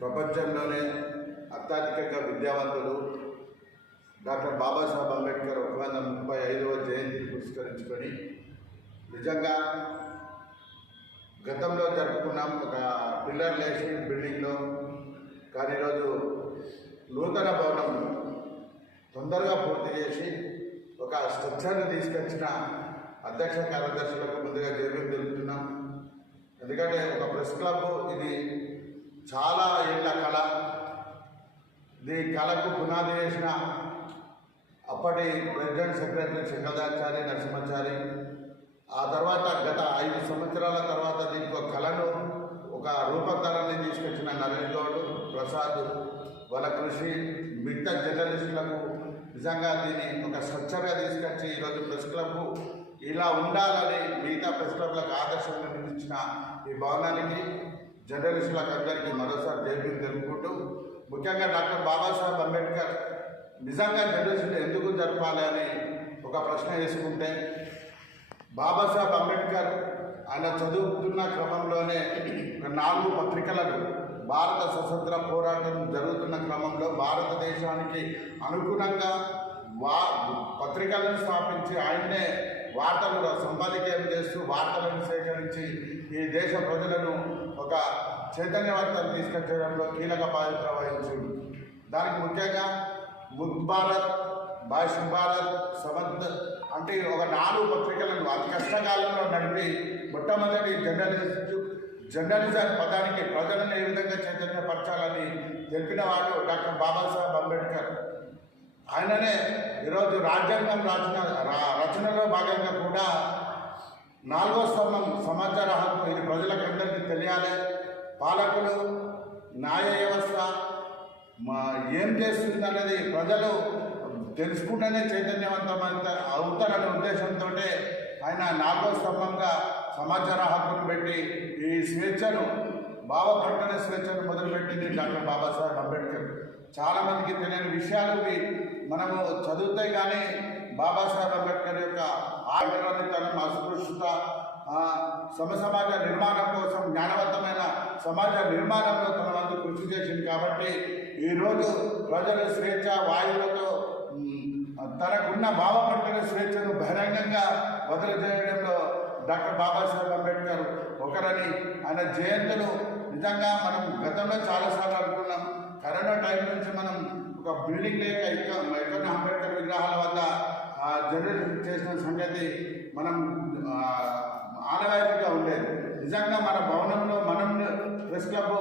ప్రపంచంలోనే అత్యధికంగా విద్యావంతులు డాక్టర్ బాబాసాహెబ్ అంబేద్కర్ ఒక వంద ముప్పై ఐదవ జయంతిని పురస్కరించుకొని నిజంగా గతంలో జరుపుకున్నాం ఒక పిల్లర్ లేచి బిల్డింగ్లో కానీ ఈరోజు నూతన భవనం తొందరగా పూర్తి చేసి ఒక స్ట్రక్చర్ని తీసుకొచ్చిన అధ్యక్ష కార్యదర్శులకు ముందుగా జైలు తెలుపుతున్నాం ఎందుకంటే ఒక ప్రెస్ క్లబ్ ఇది చాలా ఏళ్ళ కళ. ఈ కళకు పునాది వేసిన అప్పటి ప్రెసిడెంట్ సెక్రటరీ శంకరాచారి నరసింహాచారి ఆ తర్వాత గత ఐదు సంవత్సరాల తర్వాత దీనికి ఒక కళను ఒక రూపకరాన్ని తీసుకొచ్చిన నరేష్ గౌడ్ ప్రసాద్ వాళ్ళ కృషి మిగతా జర్నలిస్టులకు నిజంగా దీన్ని ఒక స్ట్రక్చర్గా తీసుకొచ్చి ఈరోజు ప్రెస్ క్లబ్ ఇలా ఉండాలని మిగతా ప్రెస్ క్లబ్లకు ఆదర్శంగా నిలిచిన ఈ భవనానికి జర్నలిస్టులకు అందరికీ మరోసారి జైలు తెలుపుకుంటూ ముఖ్యంగా డాక్టర్ బాబాసాహెబ్ అంబేద్కర్ నిజంగా జర్నలిస్టులు ఎందుకు జరపాలి అని ఒక ప్రశ్న వేసుకుంటే బాబాసాహెబ్ అంబేద్కర్ ఆయన చదువుతున్న క్రమంలోనే ఒక నాలుగు పత్రికలను భారత స్వతంత్ర పోరాటం జరుగుతున్న క్రమంలో భారతదేశానికి అనుగుణంగా వా పత్రికలను స్థాపించి ఆయన్నే వార్తలు సంపాదకీయం చేస్తూ వార్తలను సేకరించి ఈ దేశ ప్రజలను ఒక చైతన్యవంతం తీసుకొచ్చడంలో కీలక పాత్ర వహించింది. దానికి ముఖ్యంగా ముక్ భారత్ భాష్ భారత్ సమర్థ్ అంటే ఒక నాలుగు పత్రికలను అతి కష్టకాలంలో నడిపి మొట్టమొదటి జర్నలిస్ట్ జర్నలిజం పదానికి ప్రజలను ఏ విధంగా చైతన్యపరచాలని తెలిపిన వాడు డాక్టర్ బాబాసాహెబ్ అంబేద్కర్. ఆయననే ఈరోజు రాజ్యాంగం రాసిన రచనలో భాగంగా కూడా నాలుగో స్తంభం సమాచార హక్కు ఇది ప్రజలకు అందరికీ తెలియాలి. పాలకులు న్యాయ వ్యవస్థ మా ఏం చేస్తుంది అనేది ప్రజలు తెలుసుకుంటేనే చైతన్యవంతమంత అవుతారనే ఉద్దేశంతో ఆయన నాలుగో స్తంభంగా సమాచార హక్కును పెట్టి ఈ స్వేచ్ఛను భావ ప్రకటన స్వేచ్ఛను మొదలుపెట్టింది డాక్టర్ బాబాసాహెబ్ అంబేద్కర్. చాలామందికి తెలియని విషయాలు మనము చదివితే కానీ బాబాసాహెబ్ అంబేద్కర్ యొక్క ఆగ్రహితనం అస్పృశ్యత ఆ, సమ సమాజ నిర్మాణం కోసం జ్ఞానవంతమైన సమాజ నిర్మాణంలో తన వంతు కృషి చేసింది కాబట్టి ఈరోజు ప్రజల స్వేచ్ఛ వాయువులతో తనకున్న భావపట్టిన స్వేచ్ఛను బహిరంగంగా వదిలిచేయడంలో డాక్టర్ బాబాసాహెబ్ అంబేద్కర్ ఒకరని ఆయన జయంతులు. నిజంగా మనం గతంలో చాలాసార్లు అనుకున్నాం. కరోనా టైం నుంచి మనం ఒక బిల్డింగ్ లేక ఇంకా ఎక్కడ అంబేద్కర్ విగ్రహాల వద్ద జనరేట్ చేసిన సంగతి మనం ఆ, ఆనవాయితీగా ఉండేది. నిజంగా మన భవనంలో మనం ప్రెస్ క్లబ్